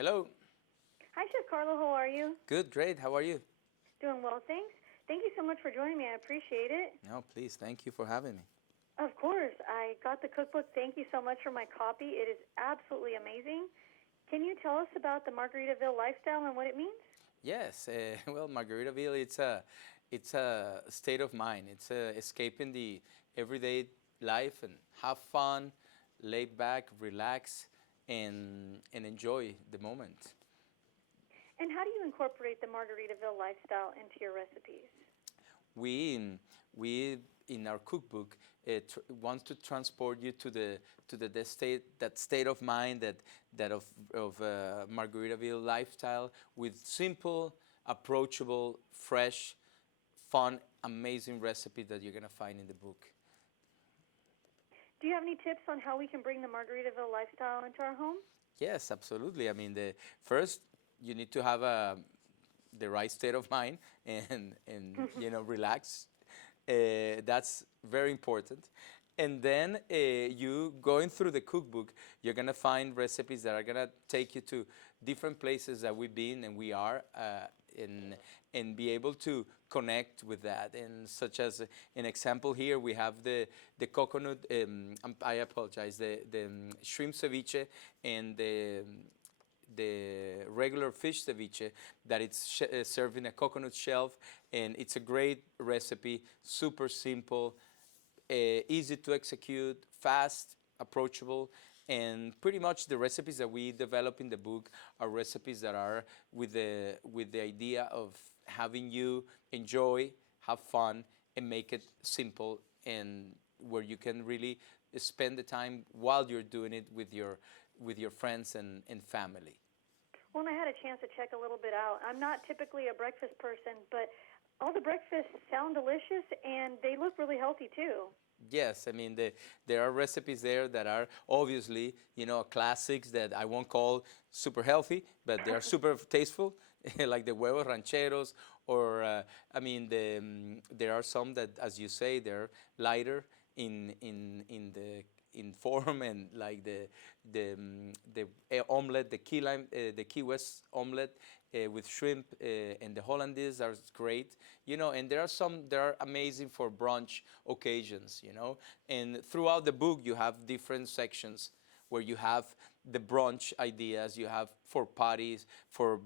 Hello. Hi, Chef Carlo. How are you? Good, great. How are you? Doing well, thanks. Thank you so much for joining me. I appreciate it. No, please. Thank you for having me. Of course. I got the cookbook. Thank you so much for my copy. It is absolutely amazing. Can you tell us about the Margaritaville lifestyle and what it means? Yes. Well, Margaritaville, it's a state of mind. It's escaping the everyday life and have fun, lay back, relax, and enjoy the moment. And how do you incorporate the Margaritaville lifestyle into your recipes? We in our cookbook want to transport you to the state that state of mind that of Margaritaville lifestyle with simple, approachable, fresh, fun, amazing recipe that you're gonna find in the book. Do you have any tips on how we can bring the Margaritaville lifestyle into our home? Yes, absolutely. I mean, the first you need to have the right state of mind and relax. That's very important. And then you going through the cookbook, you're gonna find recipes that are gonna take you to different places that we've been and we are, and be able to connect with that. And such as an example here, we have the coconut. I apologize. The shrimp ceviche and the regular fish ceviche that it's served in a coconut shelf, and it's a great recipe, super simple, easy to execute, fast, approachable, and pretty much the recipes that we develop in the book are recipes that are with the idea of having you enjoy, have fun, and make it simple, and where you can really spend the time while you're doing it with your friends and family. Well, and I had a chance to check a little bit out. I'm not typically a breakfast person, but all the breakfasts sound delicious and they look really healthy too. Yes, I mean there are recipes there that are obviously classics that I won't call super healthy, but they are super tasteful, like the huevos rancheros, or there are some that, as you say, they're lighter in form, and like the omelet, the Key West omelet with shrimp, and the Hollandaise are great, and there are some that are amazing for brunch occasions. And throughout the book, you have different sections where you have the brunch ideas, you have for parties, for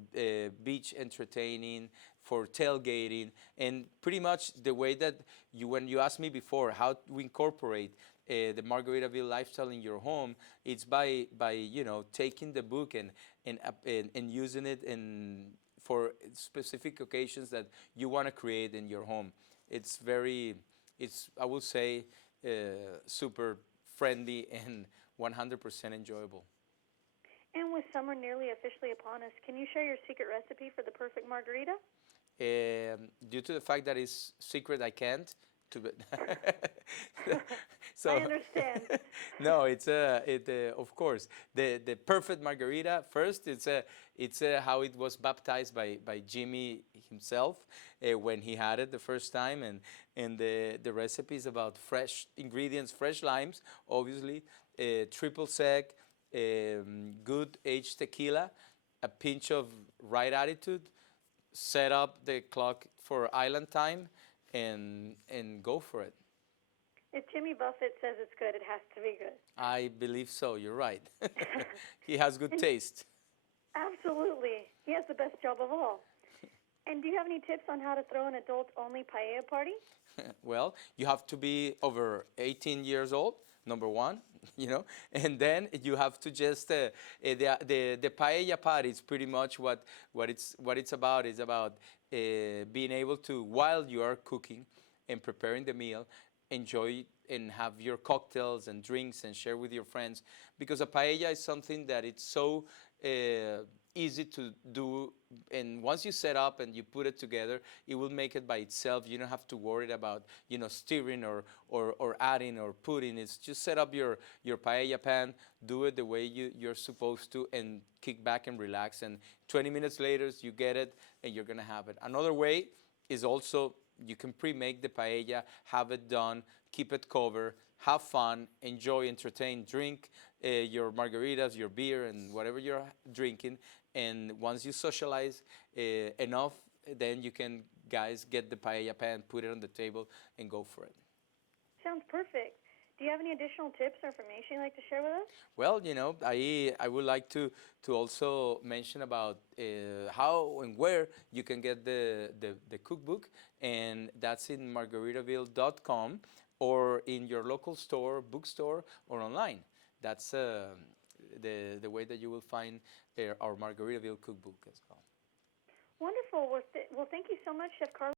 beach entertaining, for tailgating, and pretty much the way that when you asked me before how we incorporate the Margaritaville lifestyle in your home, it's by taking the book and using it for specific occasions that you want to create in your home. It's I would say super friendly and 100% enjoyable. And with summer nearly officially upon us, can you share your secret recipe for the perfect margarita? Due to the fact that it's secret, I can't. I So understand. no, of course the perfect margarita. First, it's how it was baptized by Jimmy himself when he had it the first time, and the recipe is about fresh ingredients, fresh limes, obviously, triple sec, good aged tequila, a pinch of right attitude, set up the clock for island time, and go for it. If Jimmy Buffett says it's good, it has to be good. I believe so. You're right. He has good taste. Absolutely. He has the best job of all. And do you have any tips on how to throw an adult-only paella party? Well, you have to be over 18 years old, number one, and then you have to just the paella party is pretty much what it's about. Is about being able to, while you are cooking and preparing the meal, enjoy and have your cocktails and drinks and share with your friends, because a paella is something that it's so easy to do, and once you set up and you put it together, it will make it by itself. You don't have to worry about stirring or adding or putting. It's just set up your paella pan, do it the way you're supposed to, and kick back and relax, and 20 minutes later you get it and you're gonna have it. Another way is also you can pre-make the paella, have it done, keep it covered, have fun, enjoy, entertain, drink your margaritas, your beer, and whatever you're drinking. And once you socialize enough, then you can, guys, get the paella pan, put it on the table, and go for it. Sounds perfect. Do you have any additional tips or information you'd like to share with us? Well, I would like to also mention about how and where you can get the cookbook, and that's in margaritaville.com or in your local store, bookstore, or online. That's the way that you will find our Margaritaville cookbook as well. Wonderful. Well, thank you so much, Chef Carlo.